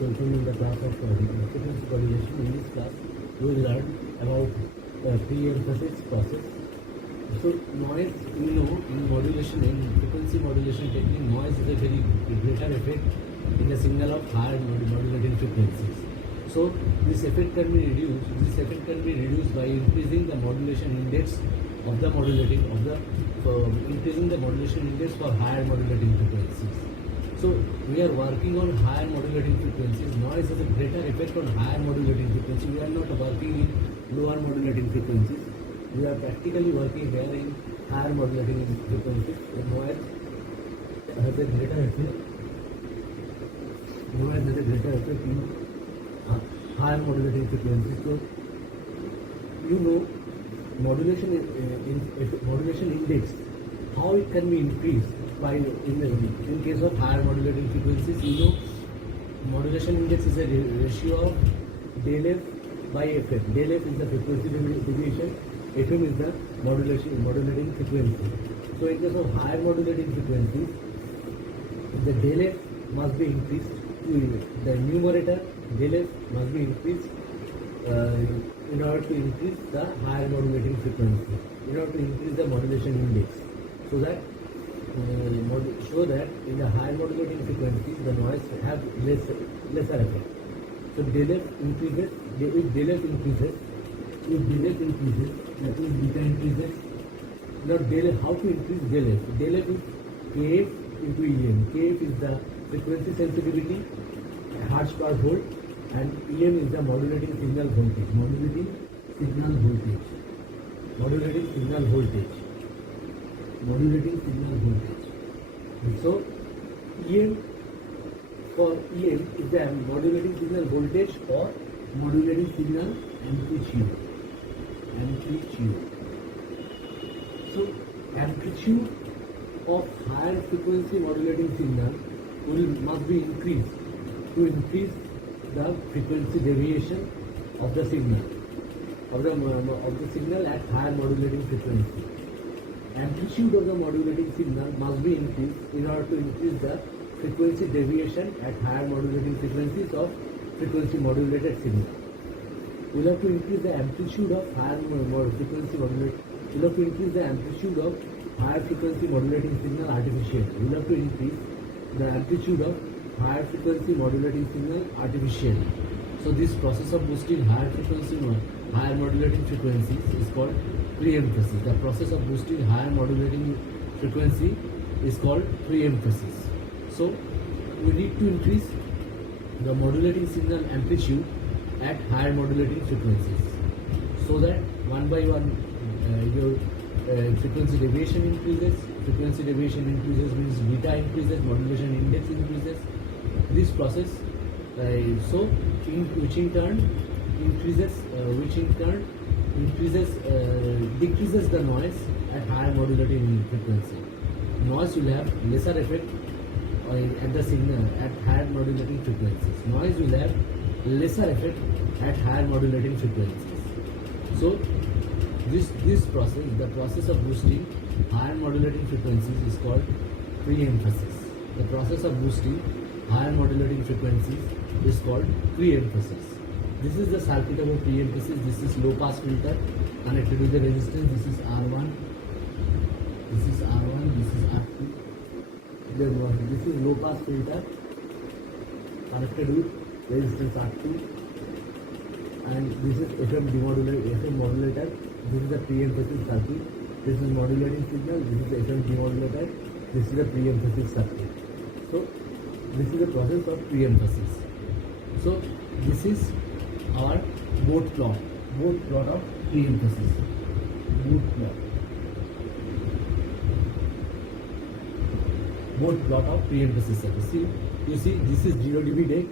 welcome in the class of frequency modulation. In this class, we will learn about pre-emphasis process. So noise, in modulation, in frequency modulation technique, noise is a very greater effect in the signal of higher modulating frequencies. So this effect can be reduced. This effect can be reduced by increasing the modulation index of the increasing the modulation index for higher modulating frequencies. So we are working on higher modulating frequencies. Noise has a greater effect on higher modulating frequencies. We are not working in lower modulating frequencies. We are practically working here in higher modulating frequencies. Noise has a greater effect. Noise has a greater effect in higher modulating frequencies. So modulation index, how it can be increased by in case of higher modulating frequencies. Modulation index is a ratio of del f by fm. Del f is the frequency deviation, fm is the modulating frequency. So in case of higher modulating frequencies, the del f must be increased to the numerator. Del f must be increased in order to increase the higher modulating frequency, in order to increase the modulation index, so that in the higher modulating frequencies the noise have lesser effect. So del f increases. If del f increases, that is beta increases. Now del f, how to increase del f? Del f is kf into em. Kf is the frequency sensitivity, hertz per volt, and em is the modulating signal voltage. So em, for em is the modulating signal voltage or modulating signal amplitude. So amplitude of higher frequency modulating signal must be increased to increase the frequency deviation of the signal of the signal at higher modulating frequency. Amplitude of the modulating signal must be increased in order to increase the frequency deviation at higher modulating frequencies of frequency modulated signal. We will have to increase the amplitude of higher frequency modulated. We will have to increase the amplitude of higher frequency modulating signal artificially. We will have to increase the amplitude of higher frequency modulating signal artificially. So this process of boosting higher modulating frequencies is called pre-emphasis. The process of boosting higher modulating frequency is called pre-emphasis. So we need to increase the modulating signal amplitude at higher modulating frequencies, so that one by one your frequency deviation increases. Frequency deviation increases means beta increases, modulation index increases. This process, which in turn decreases the noise at higher modulating frequency. Noise will have lesser effect at the signal at higher modulating frequencies. Noise will have lesser effect at higher modulating frequencies. So this process, the process of boosting higher modulating frequencies, is called pre-emphasis. The process of boosting higher modulating frequencies is called pre-emphasis. This is the circuit of a pre-emphasis. This is low pass filter connected with the resistance. This is R1. This is R1. This is R2. This is low pass filter connected with resistance R2. And this is FM modulator. This is the pre-emphasis circuit. This is modulating signal. This is FM demodulator. This is the pre-emphasis circuit. So this is the process of pre-emphasis. So this is our Bode plot of pre-emphasis. Bode plot of pre-emphasis circuit. You see, this is 0 dB deck.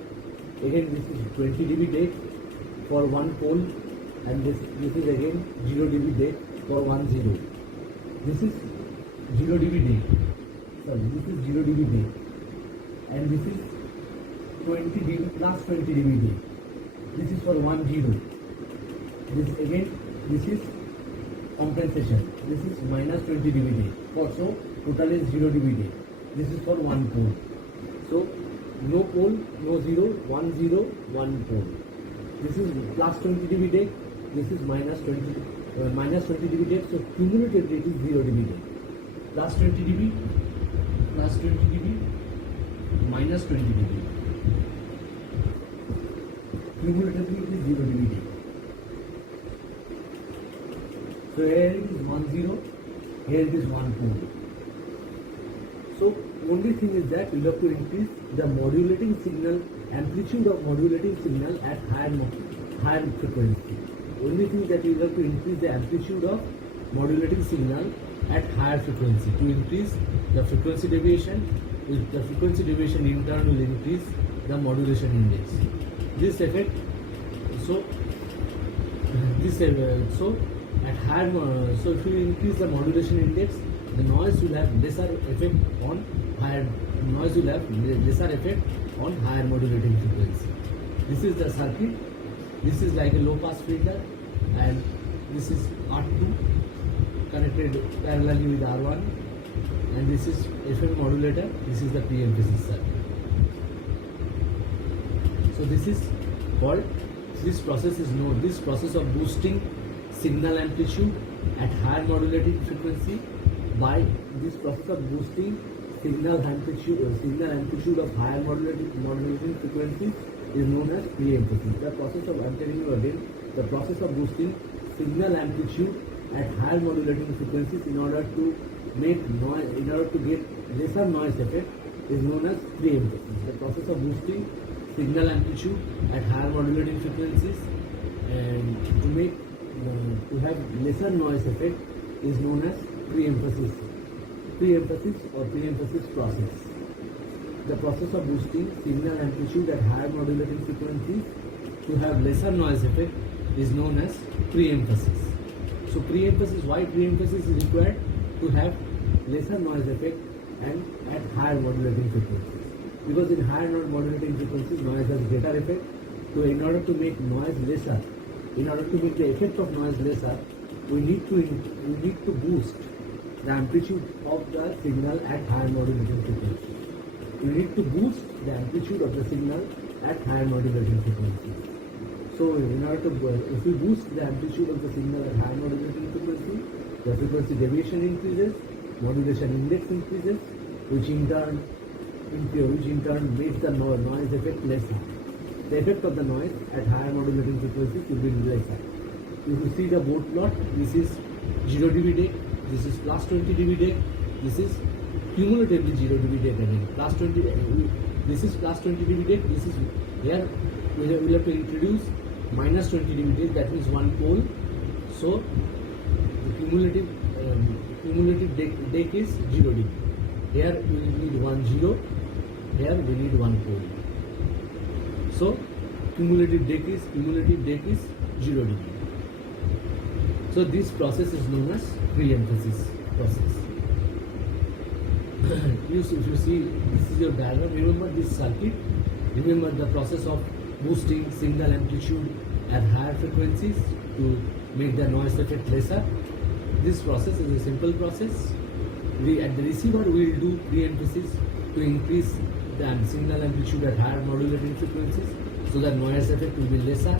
Again, this is 20 dB deck for one pole, and this is again 0 dB deck for 1 0. This is 0 dB deck. Sorry, this is 0 dB deck, and this is 20 dB plus 20 dB deck. This is for 1 0. This is compensation. This is minus 20 dB deck. So total is 0 dB deck. This is for one pole. So no pole, no zero, 1 pole. This is plus 20 dB deck, this is minus 20 dB deck, so cumulatively it is 0 dB deck. Plus 20 dB, plus 20 dB, minus 20 dB. Cumulatively it is 0 dB deck. So here it is 1 0, here it is 1 pole. So only thing is that you have to increase the modulating signal, amplitude of modulating signal at higher frequency. Only thing that you have to increase the amplitude of modulating signal at higher frequency. To increase the frequency deviation, the frequency deviation in turn will increase the modulation index. This effect, so at higher, so if you increase the modulation index, the noise will have lesser effect on higher modulating frequency. This is the circuit. This is like a low pass filter, and this is R2 connected parallelly with R1, and this is FM modulator. This is the pre-emphasis circuit. So this is called, this process is known, this process of boosting signal amplitude at higher modulating frequency by this process of boosting signal amplitude of higher modulating frequencies is known as pre-emphasis. The process of, I'm telling you again, the process of boosting signal amplitude at higher modulating frequencies in order to make noise, in order to get lesser noise effect is known as pre-emphasis. The process of boosting signal amplitude at higher modulating frequencies and to make to have lesser noise effect is known as pre-emphasis or pre-emphasis process. The process of boosting signal amplitude at higher modulating frequencies to have lesser noise effect is known as pre-emphasis. So pre-emphasis, why pre-emphasis is required? To have lesser noise effect and at higher modulating frequencies. Because in higher modulating frequencies, noise has greater effect. So in order to make noise lesser, in order to make the effect of noise lesser, we need to boost the amplitude of the signal at higher modulating frequencies. We need to boost the amplitude of the signal at higher modulating frequencies. So in order to, if we boost the amplitude of the signal at higher modulating frequency, the frequency deviation increases, modulation index increases, which in turn makes the noise effect lesser. The effect of the noise at higher modulating frequencies will be lesser. If you see the board plot, this is 0 dB deck, this is plus 20 dB deck, this is cumulatively 0 dB deck again. Plus 20, this is plus 20 dB deck, this is here we have to introduce minus 20 dB deck, that means 1 pole. So the cumulative deck is 0 dB. Here we need 1 0, here we need 1 pole. So cumulative deck is 0 dB. So this process is known as pre-emphasis process. If you see, this is your diagram. Remember this circuit. Remember the process of boosting signal amplitude at higher frequencies to make the noise effect lesser. This process is a simple process. At the receiver we will do pre-emphasis to increase the signal amplitude at higher modulating frequencies so that noise effect will be lesser.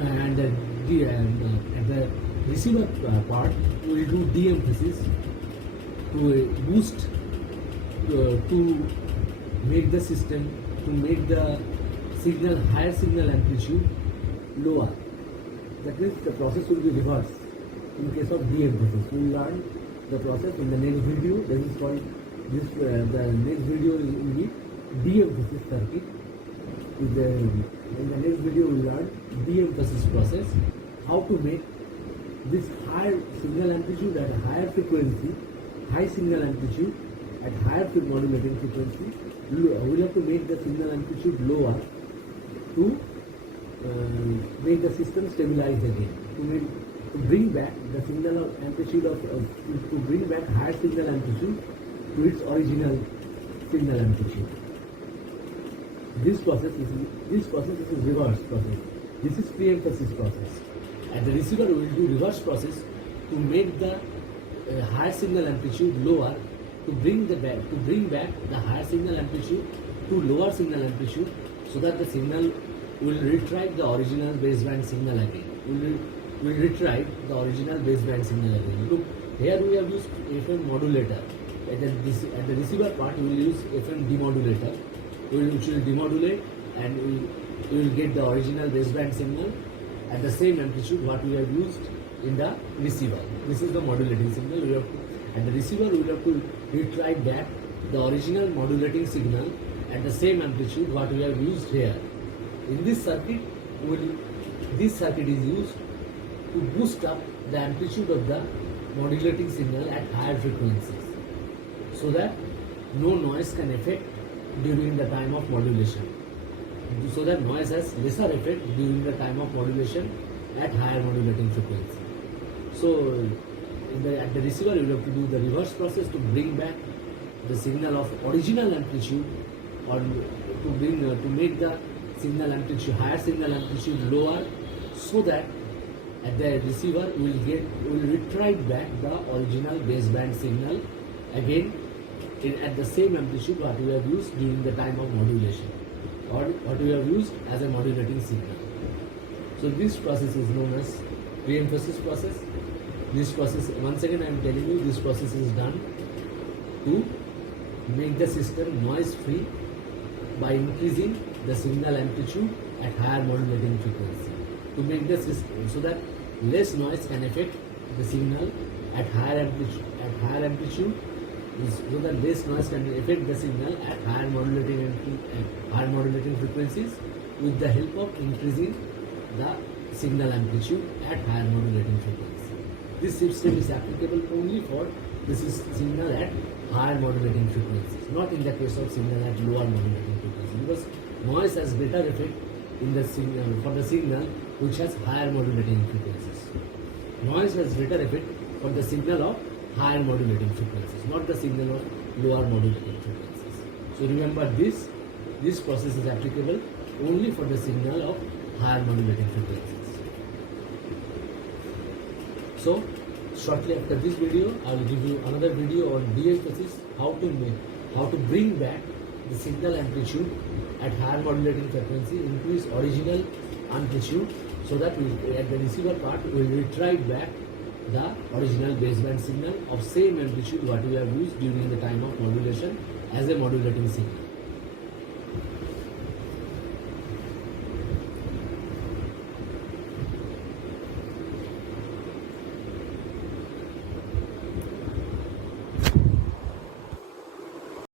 And at the receiver part we will do de-emphasis to boost to make the system, to make the signal, higher signal amplitude lower. That means the process will be reversed in case of de-emphasis. We will learn the process in the next video. This is called the next video will be de-emphasis circuit. In the next video we will learn de-emphasis process, how to make this higher signal amplitude at a higher frequency, high signal amplitude at higher modulating frequency. We will have to make the signal amplitude lower to make the system stabilize again, to bring back the signal amplitude to bring back higher signal amplitude to its original signal amplitude. This process is a reverse process. This is pre-emphasis process. At the receiver, we will do reverse process to make the higher signal amplitude lower to bring back the higher signal amplitude to lower signal amplitude, so that the signal will retrieve the original baseband signal again. Will retrieve the original baseband signal again. Look, here we have used FM modulator. At the receiver part, we will use FM demodulator, which will demodulate, and we will get the original baseband signal at the same amplitude what we have used in the receiver. This is the modulating signal. At the receiver, we will have to retrieve back the original modulating signal at the same amplitude what we have used here. In this circuit, this circuit is used to boost up the amplitude of the modulating signal at higher frequencies, so that no noise can affect during the time of modulation. So that noise has lesser effect during the time of modulation at higher modulating frequency. So at the receiver, you have to do the reverse process to bring back the signal of original amplitude, or to make the signal amplitude, higher signal amplitude lower, so that at the receiver we will retrieve back the original baseband signal again at the same amplitude what we have used during the time of modulation, or what we have used as a modulating signal. So this process is known as pre-emphasis process. This process, once again I am telling you, this process is done to make the system noise free by increasing the signal amplitude at higher modulating frequency, to make the system so that less noise can affect the signal at higher amplitude, so that less noise can affect the signal at higher modulating frequencies, with the help of increasing the signal amplitude at higher modulating frequency. This system is applicable only for this signal at higher modulating frequencies, not in the case of signal at lower modulating frequencies, because noise has greater effect in the signal for the signal which has higher modulating frequencies. Noise has greater effect for the signal of higher modulating frequencies, not the signal of lower modulating frequencies. So remember this process is applicable only for the signal of higher modulating frequencies. So shortly after this video, I will give you another video on de-emphasis, how to bring back the signal amplitude at higher modulating frequency, increase original amplitude, so that at the receiver part we will retrieve back the original baseband signal of same amplitude what we have used during the time of modulation as a modulating signal.